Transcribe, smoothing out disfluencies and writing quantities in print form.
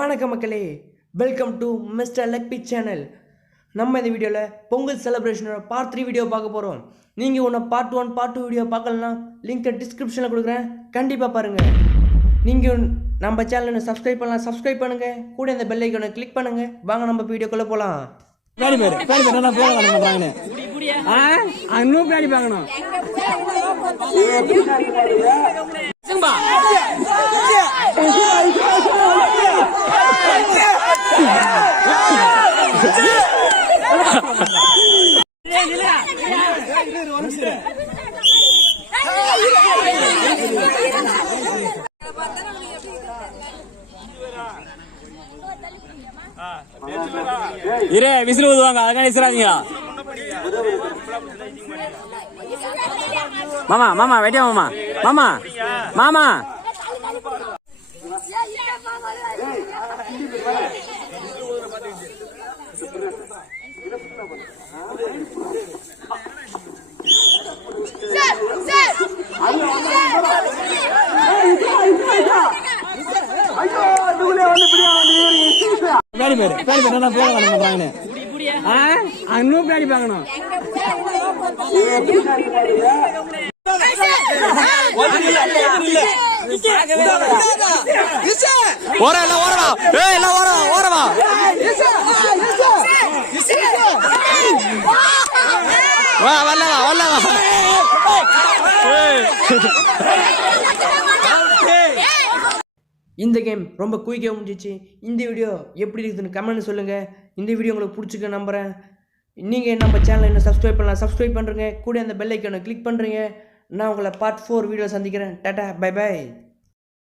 வணக்கம் மக்களே, welcome to mister லக்பி channel. நம்ம இந்த வீடியோவில் பொங்கல் செலிப்ரேஷனோட பார்ட் 3 வீடியோ பார்க்க போகிறோம். நீங்கள் ஒன்று பார்ட் 1 பார்ட் 2 வீடியோ பார்க்கலன்னா லிங்க்கை டிஸ்கிரிப்ஷனில் கொடுக்குறேன், கண்டிப்பாக பாருங்கள். நீங்கள் நம்ம சேனலை சப்ஸ்கிரைப் பண்ணலாம், சப்ஸ்கிரைப் பண்ணுங்கள், கூட இந்த பெல் ஐக்கானை கிளிக் பண்ணுங்கள். வாங்க நம்ம வீடியோக்குள்ளே போகலாம். இரே விசில் ஊதுவாங்க, அதனால விசிறாதீங்க. மாமா மாமா வெட்டியா மாமா மாமா மாமா இந்த கேம் ரொம்ப குயிக்காக முடிஞ்சிச்சு. இந்த வீடியோ எப்படி இருக்குதுன்னு கமெண்ட் சொல்லுங்கள். இந்த வீடியோ உங்களுக்கு பிடிச்சிக்க நம்புகிறேன். நீங்கள் நம்ம சேனலை இன்னும் சப்ஸ்கிரைப் பண்ணலாம், சப்ஸ்கிரைப் பண்ணுறீங்க, கூட அந்த பெல் ஐக்கானை கிளிக் பண்ணுறீங்க. நான் உங்களை பார்ட் 4 வீடியோ சந்திக்கிறேன். டாடா, பை பை.